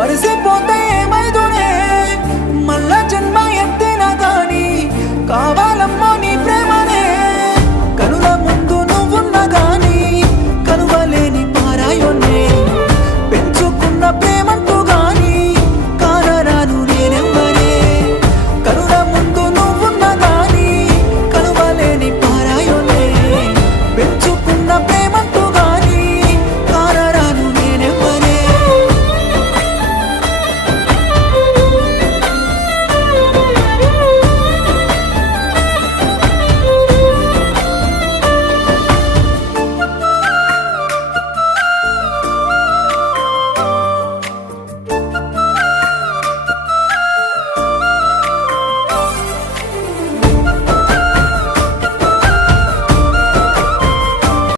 మరిసిపోతే ఏమైదునే మళ్ళా జన్మ ఎత్తినా గాని కావాలమ్మో నీ ప్రేమనే కనుల ముందు నువ్వున్నా గాని కనువలేని పారాయోనే పెంచుకున్న ప్రేమంటూ గాని కానరాను నేనెవ్వరే కనుల ముందు నువ్వున్నా గాని కనువలేని పారాయోనే పెంచుకున్న ప్రేమ